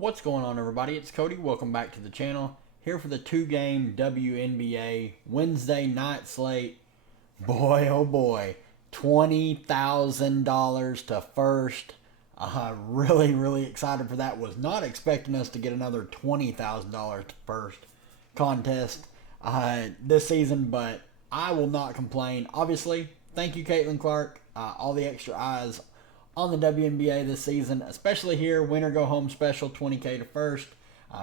What's going on, everybody? It's Cody. Welcome back to the channel. Here for the two-game WNBA Wednesday night slate. Boy, oh boy, $20,000 to first. Really excited for that. Was not expecting us to get another $20,000 to first contest this season, but I will not complain. Obviously, thank you, Caitlin Clark. All the extra eyes on the WNBA this season, especially here, winner go home special, 20K to first.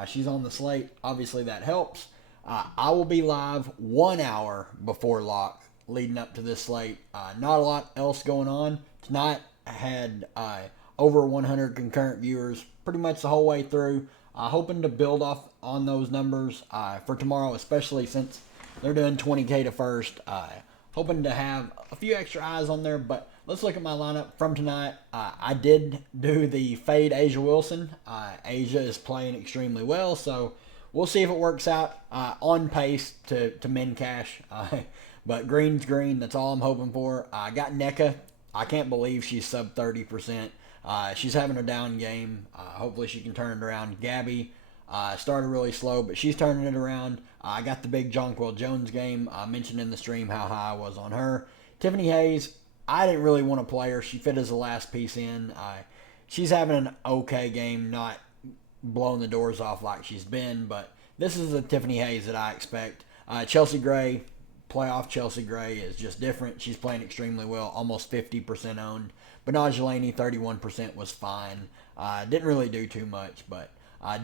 She's on the slate. Obviously, that helps. I will be live 1 hour before lock leading up to this slate. Not a lot else going on. Tonight, I had over 100 concurrent viewers pretty much the whole way through. Hoping to build off on those numbers for tomorrow, especially since they're doing 20K to first. Hoping to have a few extra eyes on there, but let's look at my lineup from tonight. I did do the fade Asia Wilson. Asia is playing extremely well, so we'll see if it works out. On pace to min cash, but green's green. That's all I'm hoping for. I got NECA. I can't believe she's sub 30%. She's having a down game. Hopefully she can turn it around. Gabby started really slow, but she's turning it around. I got the big Jonquil Jones game. I mentioned in the stream how high I was on her. Tiffany Hayes, I didn't really want to play her. She fit as the last piece in. She's having an okay game, not blowing the doors off like she's been, but this is the Tiffany Hayes that I expect. Chelsea Gray, playoff Chelsea Gray is just different. She's playing extremely well, almost 50% owned. Bernard Delaney, 31% was fine. Didn't really do too much, but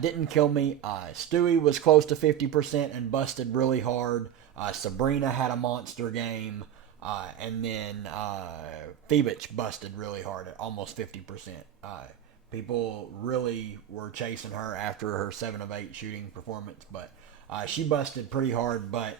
didn't kill me. Stewie was close to 50% and busted really hard. Sabrina had a monster game. And then Thebich busted really hard at almost 50%. People really were chasing her after her 7 of 8 shooting performance, but she busted pretty hard. But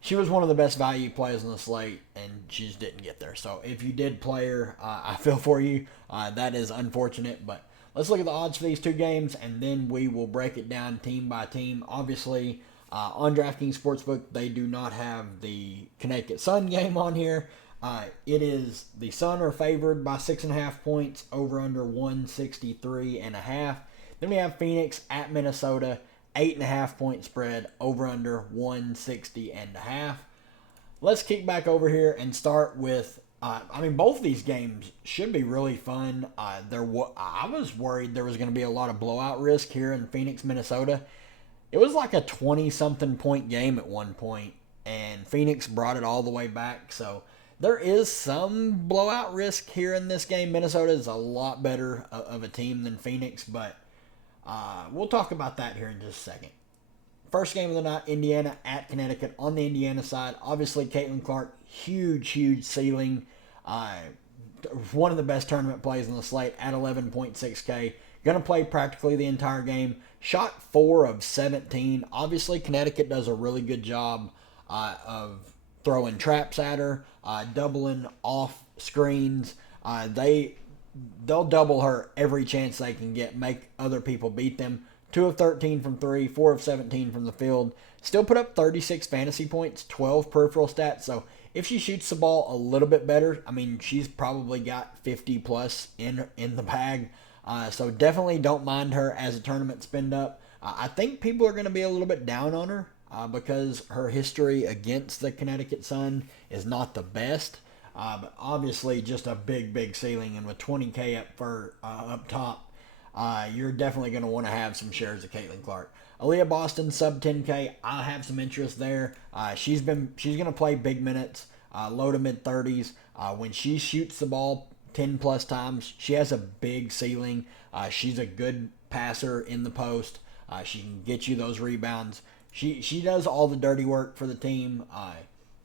she was one of the best value plays on the slate, and she just didn't get there. So if you did play her, I feel for you. That is unfortunate, but let's look at the odds for these two games, and then we will break it down team by team. Obviously, on Draftkings Sportsbook, they do not have the Connecticut Sun game on here. It is the Sun are favored by 6.5 points, over under 163.5. Then we have Phoenix at Minnesota, 8.5 point spread, over under 160.5. Let's kick back over here and start with. Both of these games should be really fun. I was worried there was going to be a lot of blowout risk here in Phoenix, Minnesota. It was like a 20-something point game at one point, and Phoenix brought it all the way back. So there is some blowout risk here in this game. Minnesota is a lot better of a team than Phoenix, but we'll talk about that here in just a second. First game of the night, Indiana at Connecticut. On the Indiana side, obviously Caitlin Clark, huge ceiling. One of the best tournament plays on the slate at 11.6K. Going to play practically the entire game. Shot 4 of 17. Obviously, Connecticut does a really good job of throwing traps at her, doubling off screens. They'll double her every chance they can get, make other people beat them. 2 of 13 from 3, 4 of 17 from the field. Still put up 36 fantasy points, 12 peripheral stats. So if she shoots the ball a little bit better, she's probably got 50 plus in the bag. So definitely don't mind her as a tournament spend up. I think people are going to be a little bit down on her because her history against the Connecticut Sun is not the best. But obviously just a big ceiling, and with 20K up top, you're definitely going to want to have some shares of Caitlin Clark. Aaliyah Boston sub 10K. I have some interest there. She's going to play big minutes, low to mid 30s. When she shoots the ball 10 plus times, she has a big ceiling. She's a good passer in the post. She can get you those rebounds. She does all the dirty work for the team.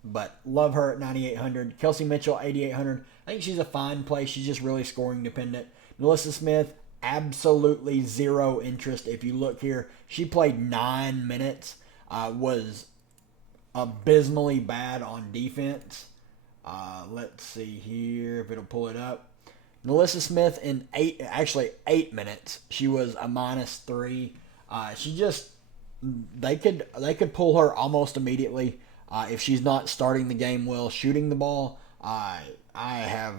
But love her at 9,800. Kelsey Mitchell, 8,800. I think she's a fine play. She's just really scoring dependent. Melissa Smith, absolutely zero interest. If you look here, she played 9 minutes. Was abysmally bad on defense. Let's see here if it'll pull it up. Melissa Smith in 8 minutes. She was a -3. They could pull her almost immediately if she's not starting the game well, shooting the ball. I have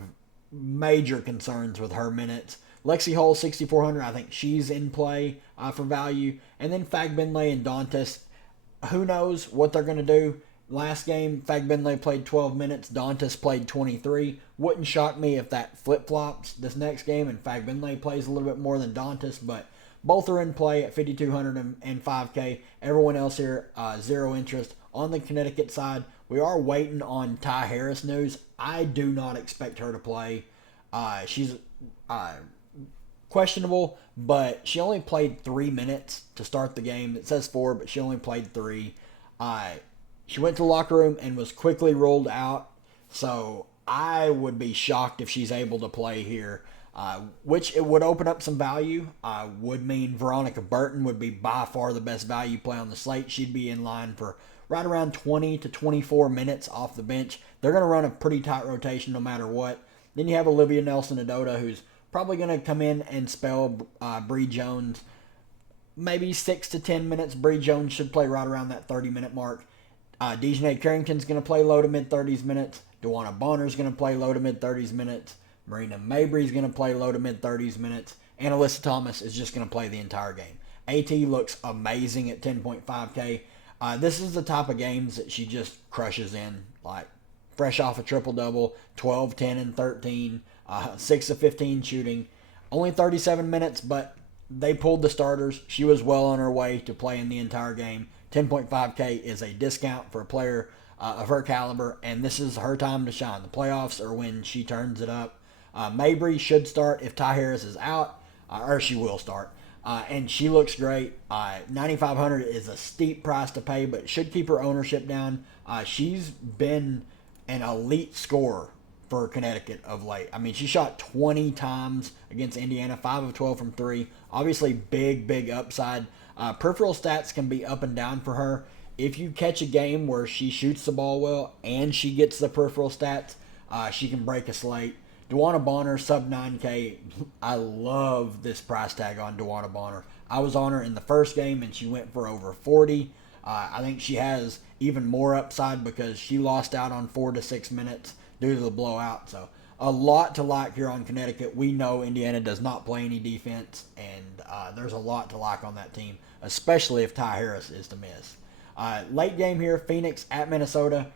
major concerns with her minutes. Lexi Hull, 6,400. I think she's in play for value. And then Fagbinley and Dantas. Who knows what they're going to do? Last game, Fagbinley played 12 minutes. Dantas played 23. Wouldn't shock me if that flip-flops this next game and Fagbinley plays a little bit more than Dantas, but both are in play at 5,200 and 5K. Everyone else here, zero interest. On the Connecticut side, we are waiting on Ty Harris news. I do not expect her to play. She's questionable, but she only played 3 minutes to start the game. It says 4, but she only played 3. She went to the locker room and was quickly ruled out, so I would be shocked if she's able to play here, which it would open up some value. Would mean Veronica Burton would be by far the best value play on the slate. She'd be in line for right around 20 to 24 minutes off the bench. They're going to run a pretty tight rotation no matter what. Then you have Olivia Nelson-Adota, who's probably going to come in and spell Bree Jones maybe 6 to 10 minutes. Bree Jones should play right around that 30-minute mark. Dejanay Carrington's going to play low to mid-30s minutes. Dewana Bonner's going to play low to mid-30s minutes. Marina Mabry's going to play low to mid-30s minutes. And Alyssa Thomas is just going to play the entire game. AT looks amazing at 10.5K. This is the type of games that she just crushes in. Like, fresh off a triple-double, 12, 10, and 13, 6 of 15 shooting. Only 37 minutes, but they pulled the starters. She was well on her way to playing the entire game. 10.5K is a discount for a player of her caliber, and this is her time to shine. The playoffs are when she turns it up. Mabry should start if Ty Harris is out, or she will start. And she looks great. 9,500 is a steep price to pay, but should keep her ownership down. She's been an elite scorer for Connecticut of late. I mean, she shot 20 times against Indiana, 5 of 12 from 3. Obviously, big upside. Peripheral stats can be up and down for her. If you catch a game where she shoots the ball well and she gets the peripheral stats, she can break a slate. Dewana Bonner, sub 9K. I love this price tag on Dewana Bonner. I was on her in the first game and she went for over 40. I think she has even more upside because she lost out on 4 to 6 minutes due to the blowout. So a lot to like here on Connecticut. We know Indiana does not play any defense, and there's a lot to like on that team, especially if Ty Harris is to miss. Late game here, Phoenix at Minnesota.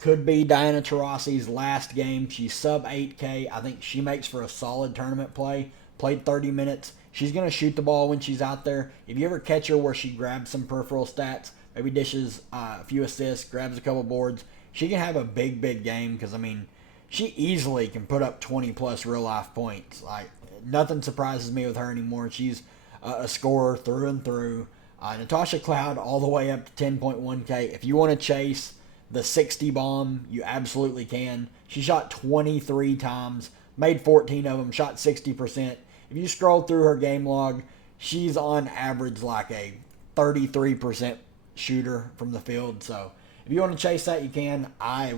Could be Diana Taurasi's last game. She's sub 8K. I think she makes for a solid tournament play. Played 30 minutes. She's going to shoot the ball when she's out there. If you ever catch her where she grabs some peripheral stats, maybe dishes a few assists, grabs a couple boards, she can have a big game because, I mean, she easily can put up 20-plus real-life points. Like, nothing surprises me with her anymore. She's a scorer through and through. Natasha Cloud all the way up to 10.1K. If you want to chase the 60 bomb, you absolutely can. She shot 23 times, made 14 of them, shot 60%. If you scroll through her game log, she's on average like a 33% shooter from the field. So if you want to chase that, you can. I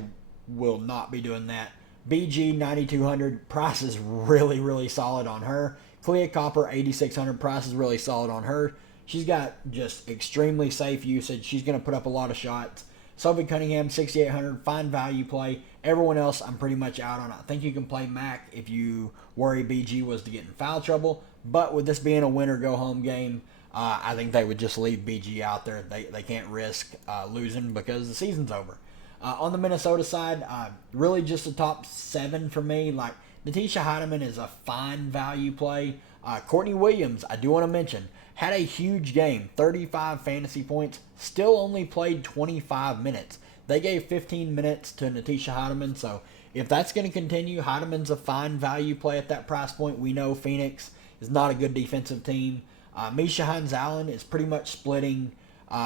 will not be doing that. BG 9,200, price is really solid on her. Clea Copper 8,600, price is really solid on her. She's got just extremely safe usage. She's going to put up a lot of shots. Sophie Cunningham 6,800, fine value play. Everyone else I'm pretty much out on. I think you can play Mac if you worry BG was to get in foul trouble. But with this being a win-or-go-home game, I think they would just leave BG out there. They can't risk losing because the season's over. On the Minnesota side, really just the top 7 for me. Like, Natisha Heidemann is a fine value play. Courtney Williams, I do want to mention, had a huge game, 35 fantasy points, still only played 25 minutes. They gave 15 minutes to Natisha Heidemann, so if that's going to continue, Heidemann's a fine value play at that price point. We know Phoenix is not a good defensive team. Misha Hines-Allen is pretty much splitting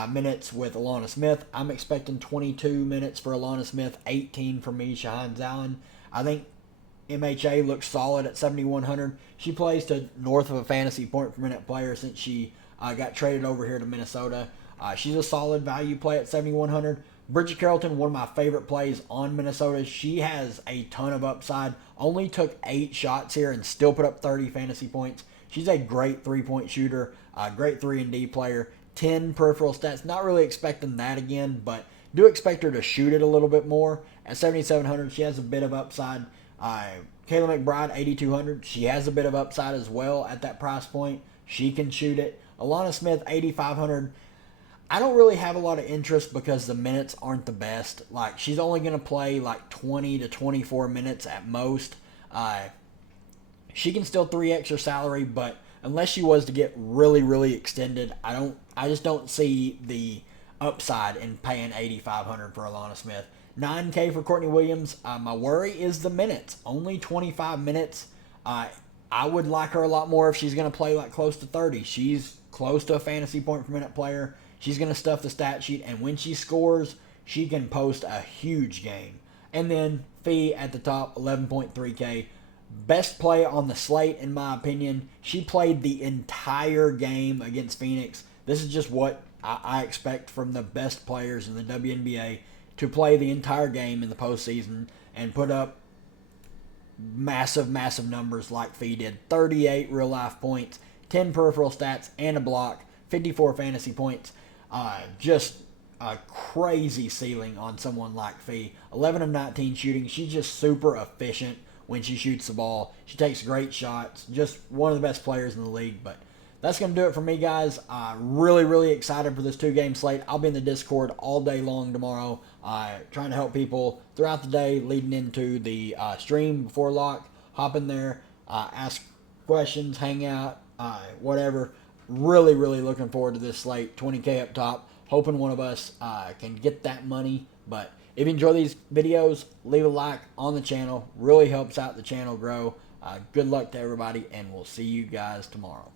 minutes with Alana Smith. I'm expecting 22 minutes for Alana Smith, 18 for Misha Hines-Allen. I think MHA looks solid at 7,100. She plays to north of a fantasy point per minute player since she got traded over here to Minnesota. She's a solid value play at 7,100. Bridget Carrollton, one of my favorite plays on Minnesota. She has a ton of upside. Only took 8 shots here and still put up 30 fantasy points. She's a great three-point shooter, great 3-and-D player. 10 peripheral stats. Not really expecting that again, but do expect her to shoot it a little bit more. At 7,700, she has a bit of upside. Kayla McBride, 8,200. She has a bit of upside as well at that price point. She can shoot it. Alana Smith, 8,500. I don't really have a lot of interest because the minutes aren't the best. Like, she's only going to play like 20 to 24 minutes at most. She can still 3x her salary, but unless she was to get really, really extended, I just don't see the upside in paying 8,500 for Alana Smith. 9K for Courtney Williams. My worry is the minutes. Only 25 minutes. I would like her a lot more if she's going to play like close to 30. She's close to a fantasy point per minute player. She's going to stuff the stat sheet, and when she scores, she can post a huge game. And then Fee at the top, 11.3K. Best play on the slate, in my opinion. She played the entire game against Phoenix. This is just what I expect from the best players in the WNBA, to play the entire game in the postseason and put up massive, massive numbers like Fee did. 38 real-life points, 10 peripheral stats, and a block, 54 fantasy points. Just a crazy ceiling on someone like Fee. 11 of 19 shooting. She's just super efficient when she shoots the ball. She takes great shots. Just one of the best players in the league. But that's going to do it for me, guys. Really, really excited for this 2-game slate. I'll be in the Discord all day long tomorrow, trying to help people throughout the day leading into the stream before lock. Hop in there, ask questions, hang out, whatever. Really, really looking forward to this slate. 20K up top. Hoping one of us can get that money. But if you enjoy these videos, leave a like on the channel. Really helps out the channel grow. Good luck to everybody, and we'll see you guys tomorrow.